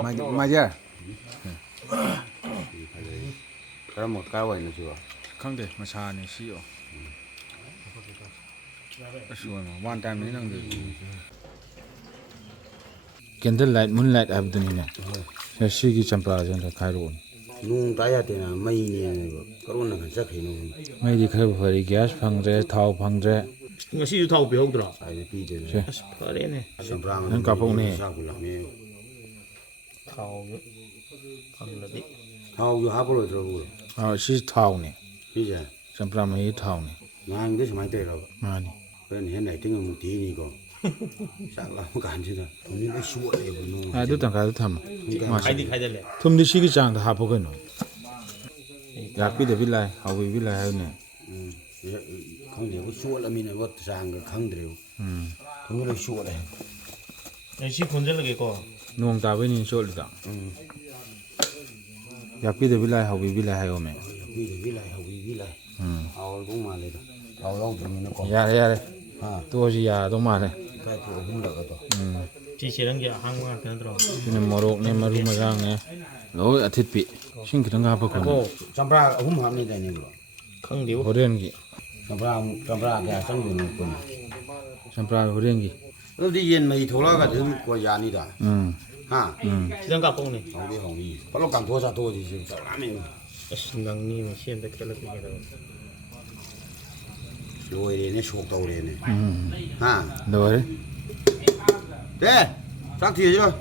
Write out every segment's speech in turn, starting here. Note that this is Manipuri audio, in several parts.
마자. 그럼 못 가고 있는 지금. 강대 마차네 시요. 시원 완타임에 능데. 캔들라이트 문라이트 하거든요. 시기 점프하잖아 가이로. 농 따야 되나 매이네 그러는 건 잡히는. 매디 khởi 버리 가스 방제 타오 방제. ngasi thau bị hông rồi 아이 비제네. phở đấy này 선브랑 는 까뽕네. thau phần là đi 하우 하보로 들어보고. 아, 시 타오네. 비제. 점프라메 타오네. 난 이제 많이 되라. 마니. 그런 현대 등은 뭐 뒤니고. 싹라고 간지다. 돈이 쉬워요 뭐. 아, 또 가도 탐. khai đi khai đây này 톰디 시기 장도 하보거노. 약비데 빌라이 하고 빌라이 하네. 강대고 쉬워라미네 뭐 장가 강들요. 돈이 쉬워래. ngasi khôn là cái co 농 다베니 쇼르다. 약비데 빌라이 하고 빌라이 하요메. 빌라이 하고 빌라이. 아우 공말래다. 아우 long 좀 거. 야래 야래. 아. 또지야 또 말해. cái của hung lợi đó. chỉ đang cái hang qua cái đó 근데 모록네 마루마장네. 로 아티피. 싱크등 하보거노. Cô, Sambra hung hăng như thế này rồi. không điếu 호렌기. Sambra cái trong đường quần. 삼프라 호렌기. Nó đi yên mày thua là cái thứ của nhà này đã. Ha. chỉ đang gặp ông này Không đi. Có lúc càng thua ra thua thì sao lắm mình. đang ni mà xem cái là cái đó Rồi đi nó sụt đầu đi này. Ha. 너래? Thế. Chắc thì chưa?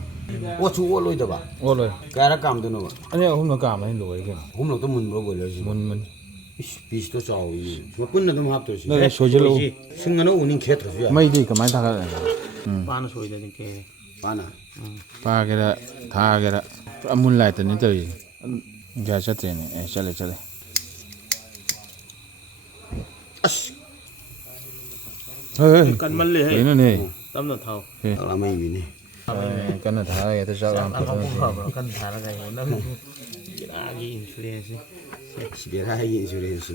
Ô chú ô lôi được bà. 올로이. Cái đó cầm được nó. 아니 홈노 까마인 로이 그. Hôm nào tôi muốn bro rồi gì. 문문. Bí tôi cho ý. Mà quân là tôi học tôi. 너네 소질로. Sinh nó uống khét rồi. 마이디 그만 다가. ba nó sôi lên cái Ba nè. 빠게라 다게라. 문라이트 니들이. 자자테네. 에 잘래 잘래. 에이. cần mặn lì 얘는 tâm là thau Đó là mày mình này. cái 다게 더 잘안 ăn không hợp rồi cần thả là cái nó cái là gì influence 집에 가 인슈런스.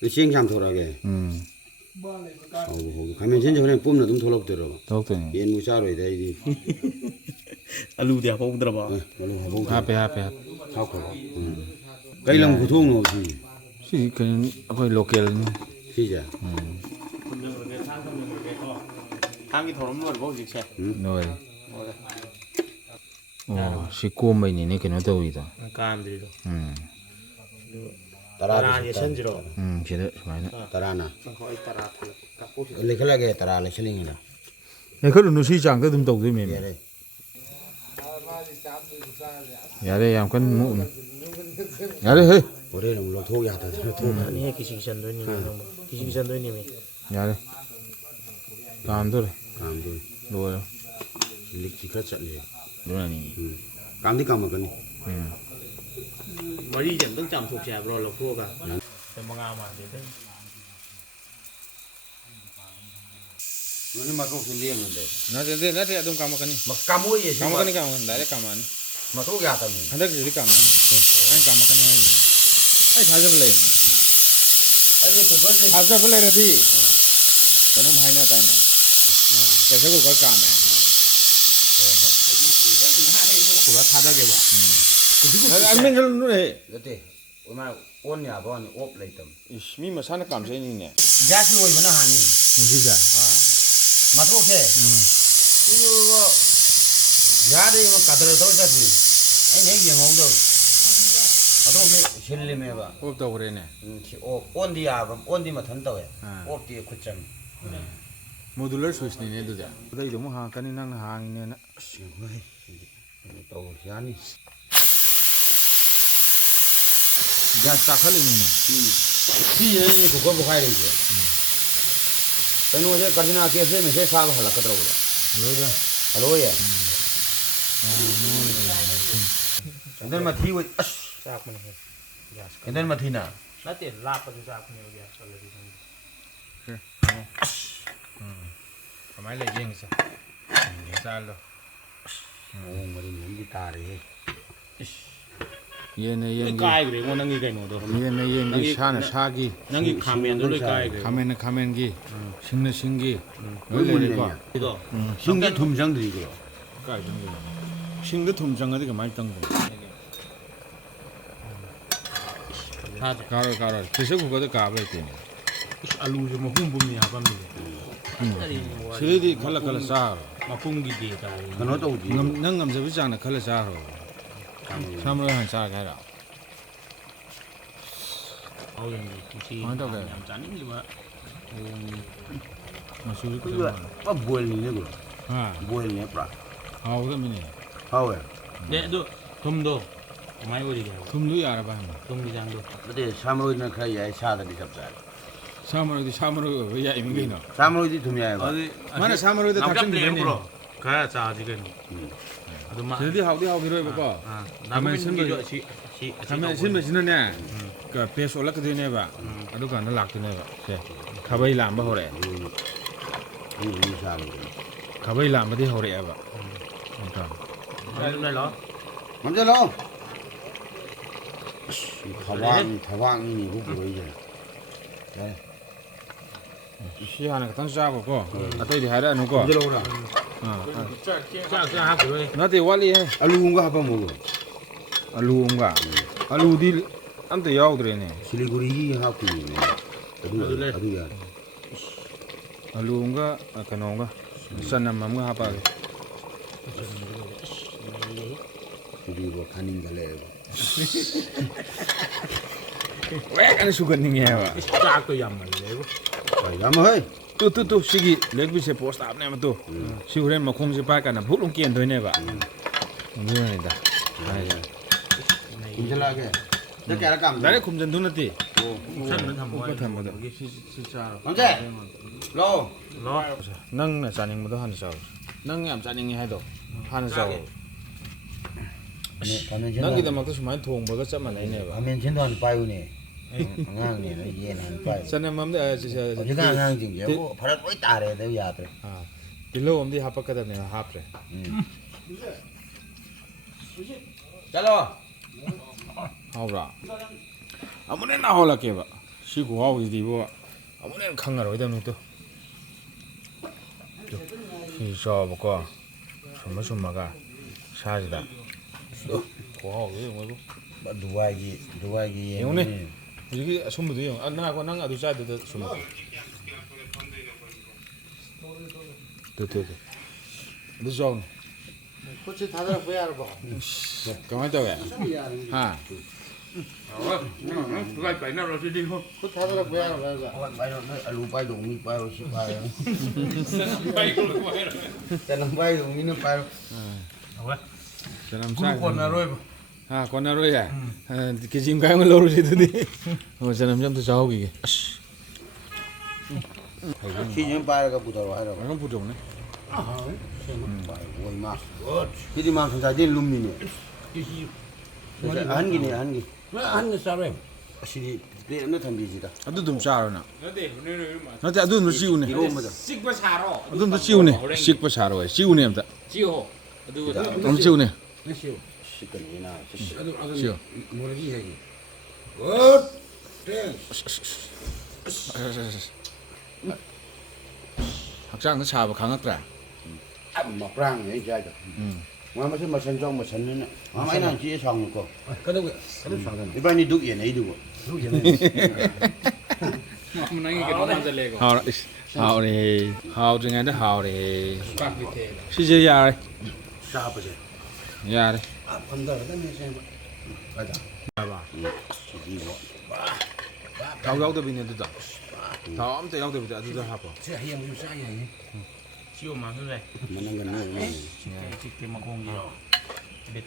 그 시행참 돌아게. 가면 진짜 그냥 뿜는 좀 돌아오더라고. 더욱더니. 얘 무사로 해야 돼. alu thì không được bao 앞에 하고. cây lòng của thôn rồi gì. 시 그냥 거의 로컬. 시자. hàng cái thầu nó mất bao nhiêu xe 너에. 시꼬메니네 그냥 더위다. cam gì đó 따라. ra thì sân gì đó 걔도 좋아하네. 따라나. khỏi tara các cô 레클라게 따라래 실링이다. 에 그런 노시장도 좀 더우면. 얘래. 야래 양건 뭐. 야래 해. 올해는 물론 독이 하다. 독. anh hay cái sân đôi niệm cái sân đôi niệm 야래. 다음도 감도. 뭐요? 일릭지가 짤래. 뭐라니? 감디 감먹거니. 머리 좀ต้องจำถูกแชร์บอลเราพูดกันแต่บางงานมาเดี๋ยว 너는 막고 실링인데. 나한테 좀 까먹거니. 막 까모이 까먹거니 나래 까만. 막 독이 하다니. 한달 그리 까만. 아니 까먹거니. 아니 자주블레. 아니 그거는 자주블레라디. 너는 하이나 따네. 그래서 그걸 까매. 그거 타다게 봐. 안 맨들 눈에. 그때 얼마나 온냐 보니 옵 레이점. 이미 뭐 사는 감세니네. 자수 오이나 하니. 진짜. 맞고게. 이거 야래 뭐 가들 돌자지. 아니 내게 먹도. 맞고게 실림해 봐. 없다고 그래네. 옵 온디야 온디만 던다왜. 옵 뒤에 9점. 모듈러 스위치네 두자. 그래 이거 뭐 하까니 난 하이네. 또 야니. 야 싸클리네. 시는 그거 뭐 가야 되지. 저는 가지나 계속 메시지 사고 할라 그러더라고요. 알로다. 할로야. 근데 막 티고 sạc mình 근데 막 티나. nó tiền lạp vào sạc nhiều kìa cho là gì 가만히 얘기해서. 살로. 머리 뭔지 다래. 얘네 얘기. cay 그래 뭐 năng cái nó đâu 얘네 얘기 샤는 샤기. năng 가면 돌 cay 그래 가면은 가면기. 식는 신기. 원래 봐. 이거 신기 톰장들이 그래. 까이 정도. 싱도 ꯊꯨꯝ ꯆꯪꯉꯗꯤ ꯀꯃꯥꯏꯅ ꯆꯪꯗꯣꯏꯅꯣ ꯀꯥꯔꯣꯏ ꯄ꯭ꯔꯦꯁꯔ ꯀꯨꯀꯔꯗ ꯀꯥꯕ ꯂꯩꯇꯦꯅꯦ ꯑꯂꯨꯁꯦ ꯃꯄꯨꯝ ꯄꯨꯝꯅꯤ ꯍꯥꯞꯄꯝꯃꯤꯁꯦ ꯁꯤꯗꯩꯗꯤ ꯈꯜꯂ ꯆꯥꯔꯣ ꯃꯄꯨꯝꯒꯤꯗꯤ ꯇꯥꯏ ꯀꯩꯅꯣ ꯇꯧꯗꯤ ꯅꯪ ꯉꯝꯖꯕ ꯆꯥꯡꯗ ꯈꯜꯂ ꯆꯥꯔꯣ ꯁꯥ ꯃꯔꯣꯏ ꯍꯥꯟꯅ ꯆꯥꯔꯒꯦ ꯍꯥꯏꯔꯣ ꯀꯃꯥꯏꯅ ꯇꯧꯒꯦ ꯌꯥꯝ ꯆꯥꯅꯤꯡꯉꯤꯕ ꯃꯆꯨꯁꯨ ꯄꯨꯔꯥ ꯕꯣꯏꯜꯅꯤꯅꯦ ꯀꯣ ꯍꯥ ꯕꯣꯏꯜꯅꯦ ꯄꯨꯔꯥ ꯍꯥꯎꯒꯗꯕꯅꯤꯅꯦ ꯍꯥꯎꯋꯦ ꯑꯗꯨ ꯊꯨꯝꯗꯣ ꯀꯃꯥꯏꯅ ꯑꯣꯏꯔꯤꯒꯦ ꯍꯥꯏꯕ ꯊꯨꯝꯗꯨ ꯌꯥꯔꯕ ꯍꯥꯏꯅ ꯊꯨꯝꯒꯤ ꯆꯥꯡꯗꯣ ꯅꯠꯇꯦ ꯁꯥ ꯃꯔꯣꯏꯅ ꯈꯔ ꯌꯥꯏ ꯁꯥꯗꯗꯤ ꯆꯞ ꯆꯥꯔꯦ ꯁꯥ ꯃꯔꯣꯏꯗꯤ ꯁꯥ ꯃꯔꯣꯏ ꯑꯣꯏꯕ ꯌꯥꯏꯃꯤ ꯀꯩꯅꯣ ꯁꯥ ꯃꯔꯣꯏꯗꯤ ꯊꯨꯝ ꯌꯥꯏꯑꯕ ꯃꯥꯅ ꯁꯥ ꯃꯔꯣꯏꯗ ꯊꯥꯛꯆꯤꯟꯈꯤꯕꯅꯦ ꯈꯔ ꯆꯥꯁꯤ ꯀꯩꯅꯣ ꯑꯗꯨ ꯁꯤꯗꯗꯤ ꯍꯥꯎꯗꯤ ꯍꯥꯎꯈꯤꯔꯣꯏꯕꯀꯣ ꯈꯥꯃꯦꯟ ꯑꯁꯤꯟꯕꯁꯤꯅꯅꯦ ꯄꯦꯁ ꯑꯣꯜꯂꯛꯀꯗꯣꯏꯅꯦꯕ ꯑꯗꯨꯀꯥꯟꯗ ꯂꯥꯛꯇꯣꯏꯅꯦꯕ ꯁꯦ ꯈꯥꯕꯩ ꯂꯥꯝꯕ ꯍꯧꯔꯛꯑꯦ ꯑꯩ ꯁꯥꯔꯦ ꯈꯥꯕꯩ ꯂꯥꯝꯕꯗꯤ ꯍꯧꯔꯛꯑꯦꯕ ꯉꯝꯖꯜꯂꯣ ꯊꯕꯥꯛꯅꯤꯅꯦ 이거 보이잖아. 시 하나 같은 짜고고 아따이디 하라는고 들어오라. 쫙 하고 나한테 완리해 알루군가 한번 먹어. 알루인가 알루디 안돼 야우드래네 실리구리 하고 있네. 어디야? 알루인가 그놈가 산남맘가 하바게 우리 뭐 가는 갈래. 왜 가는 수건닝이야 쫙도 얌말래 야마해. 또 시기 레그비세 포스트 앞내면 또 시그렌 뭐 공지 빨까나 불은 끼엔 되네봐 누나니다 인절하게. 이렇게 알아 감. 나래 kum전 누나티 우선은 한번 탐모다 언제? 로. năng là 짜닝 뭐도 하는 거 năng 얌 짜닝이 해도 하는 거 năng 기다막도 수많이 동버가 짬만이네 봐 가면 전도한 빠유네. 안강네 얘는 빠유. 저는 맘대 진짜 어디가 안강 지금 뭐 바로 거기 따래 내 야들. 아 빌로 엄디 하빠까다네 하프레 잘라. 하오라 아무네 나올라게 봐 시고 하오이디 뭐 아무네 강가로 이다는 또 시셔 먹고 숨마가 사지다 와 이거 뭐고 두바이기 영네 여기 손부도 영 나하고 난 아주 짜도 손부 또 늦어 코치 다들 뭐야 알아 봐. 가만 있다 왜 하 그거 빨리 나로 đi không 코치 다들 뭐야 알아 봐. 빠유 알루 빠유 미 빠유 시 빠유. Jangan 빠유 미는 빠유. 사람 còn là rồi 아 권나로야 그 지금 가면 러르지더니 사람 좀더 자오기 키는 빠유가 부더러 하라. 이건 부족네 원마. 이리만 선사진 룸미네. 한기네 한기. ăn sao rồi 시리 내는 탐비지다. 아도 좀 짜로나 나한테 아도 너 지우네 이거 뭐다. xích qua xà rồi 아도 너 지우네 식버 사로 지우네 암다 chiều từ 좀 지우네 시끄니나. 지우 모르기 해기. 학장 그 차봐 강학더라 막랑 이 자자. 마마서 마선정 마선네. 마마이나 지에 상는 거. cái 이번이 두개 내 두고. hôm nay cái món ăn ra lề của 하오라 하오리 하오 중에도 하오리 bạc như thế 시제 야래 싸버지. 야래 아, 건다. 그다음에 가자. 봐봐 이거. 가우가우도 비네도다 다음 때 양도 비다 아주다 하봐 제가 형 좀 싸게 해. chiều mà thế này 먹는 건 네. cái mà không gì đâu biết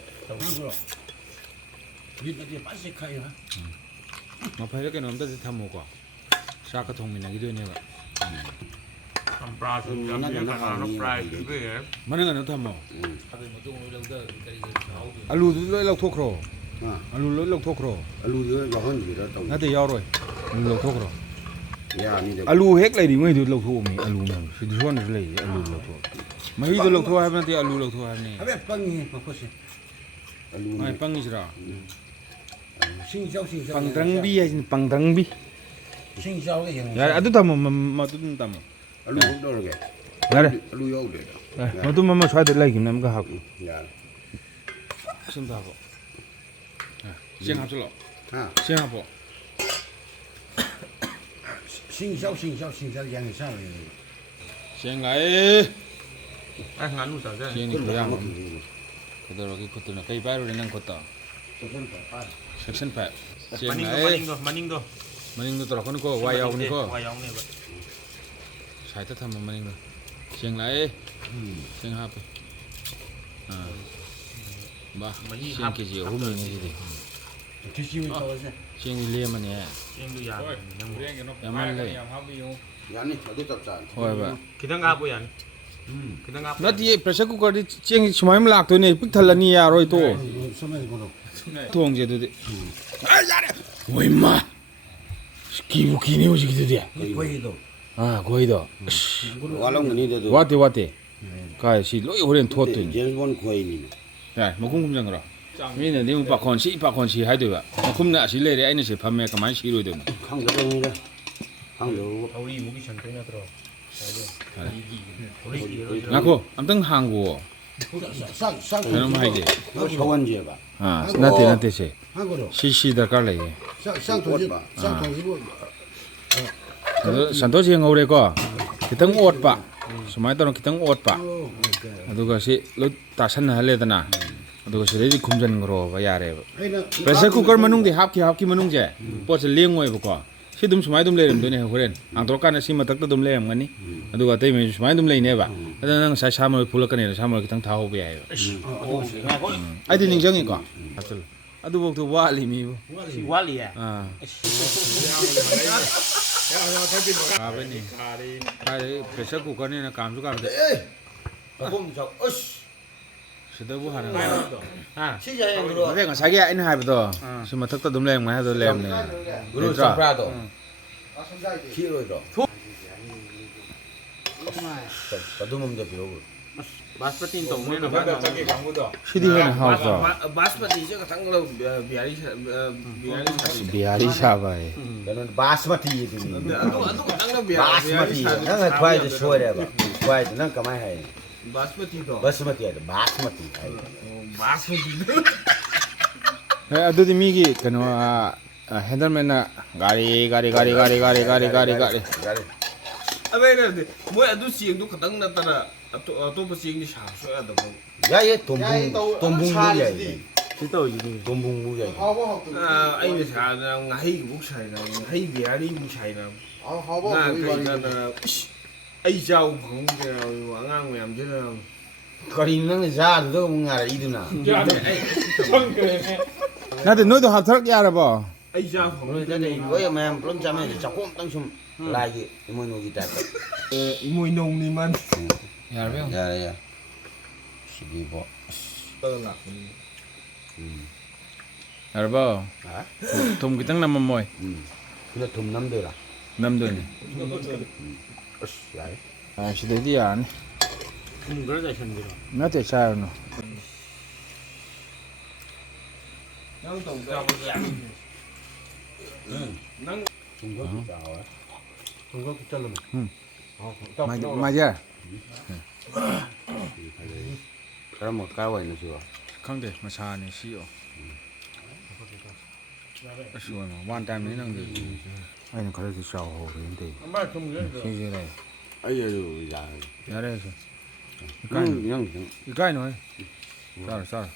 đâu 이게 빠식하요. 뭐 이렇게 넘다 다 먹어 샤카 통민하기 전에 ăn fry thì làm gì cả nó fry cái gì 많은 거 넣다 먹어 알루도 럭토크로 아, 알루 럭토크로 알루도 먹은 지라 또. 나한테 야로이 럭토크로 야, 아니데. 알루 핵 레이디 뭐이도 럭토미 알루면 시드선을 레이 알루 럭토 마이도 럭토 하면 돼 알루 럭토 하네 왜 빵이 먹고시. 알루. 아이 빵이시라 신샤오. 빵당비 하진 빵당비 신샤오의 형. 야 아도 담어 마도 담어 알루 먹더라게. 나래 알루 요래. 너도 마마 좌들 라이기 남가 하고 야. 심도 하고. 시행 합질러. 啊， 시행 하고. 新销养上来。 시행 가에. Ai ngắn một giờ ra. 시행이 고향. 그대로 그것들은 거의 바로 있는 것도. 섹션 8. 시행 가에. Maning thôi. 마닝도 들어가는 거 와이하고는 거. Quay ống này vậy. 살때 타면 마닝도. 시행 가에. 시행 하고. 봐. 시행 계지 오면 해지대. 드시면 좋으세요. 시행이 리에만이. Em đưa vào. 야만래. 양이 저도 잡자. 호이바. Kita ngáp vậy anh. Kita ngáp. 나디 프레셔 쿠커디 쟁이 주마임 락도네 픽탈라니 야로이 또 소매지 보러. 통제도 아 야래 뭐 임마 기부 기니 오지기들이야 거의도. 아 거의다 와롱은이데도. 와테 가시 로이 호렌 토토니 제일본 거의니. 야 먹궁금장 그러 미네 니무 빠콘시 하이도가 먹궁나 실레레 아이네시 밤에 가만 시로이 되는 강도입니다. 강도. Ôi một cái sần tới nó rồi. Ôi 나고 암튼 한국 싹. 그럼 하이게 저원지가. 아 나테시 한국으로. 시시다 깔래 싹 도지. 싹 도지고. 산토시 ngầu kitang ot pa sumai tawng kitang ot pa aduga si lo tasan haledana aduga si ready khumjan gro ba yare pressure cooker manung di hapki manung je pot se lengoi ba ko si dum sumai dum lerem dune horen ang torkan si matak dum lem ngani aduga tai me sumai dum lei ne ba adana nang sa samol phulakane samol kitang thau ba yae ai di ningjangi ko adu bok tu wali mi quá lì à. à 가베니 가리 pressure cooker ne काम su karde 봄 저. 어씨. 시도부 하는 À. 시장에 들어. 근데 자기 아인 하이브도 지금 턱도 좀 랭만 해도 랭네 그리고 잡라도. 키로죠. 더듬음도 배우고. Basmati tổng nên là bác nào. 시디는 하우스 basmati चाहिँ कथाङ्गलो बिहारी 비아리 샤바에 나는 바스마티 얘기니. अदु कथाङ्गलो 바스마티. 난 과이도 소리야가. 과이도 난 가만히 해. बासमतीको 바스마티야. 바스마티. बासमती 아두디 미기 그노 핸들맨나 가리 अब हेर्नु म अदु सिङदु खतङ नतर अतोप सिङदि सासु अदब 야얘 돈붕무야. 돈붕무야. अइने सादा ngahi बुक छैन ngahi बिहारी बुक छैन ना कइना अइ जाउ भङ अङाङ म्याम जेन 거리는 자도 뭔가 이두나. 나도 너도 합탁 야라 봐 अइ जाउ भङ 오늘 전에 이거야 뭐 그럼 잠에 조금 땅좀 라기 이모노기 다. मुइ नौनिमान 야라 봐 야야. 시기보. 야라 봐 돔 기땅 남만 뭐이 근데 돈 남더라. 남도니 어씨 야. 아 시대디 안 Không có giải sần gì rồi. 나한테 차요노 중국 자와. 중국 잘라. 맞아 그럼 뭐 까와 있는 거. 강대 마차네 시요 아시고 원 타임 내는 게 아니 그래도 싸워 근데 Bác không nhớ được. 이게 아유 야. 야래서 그냥 이까이 노 싸라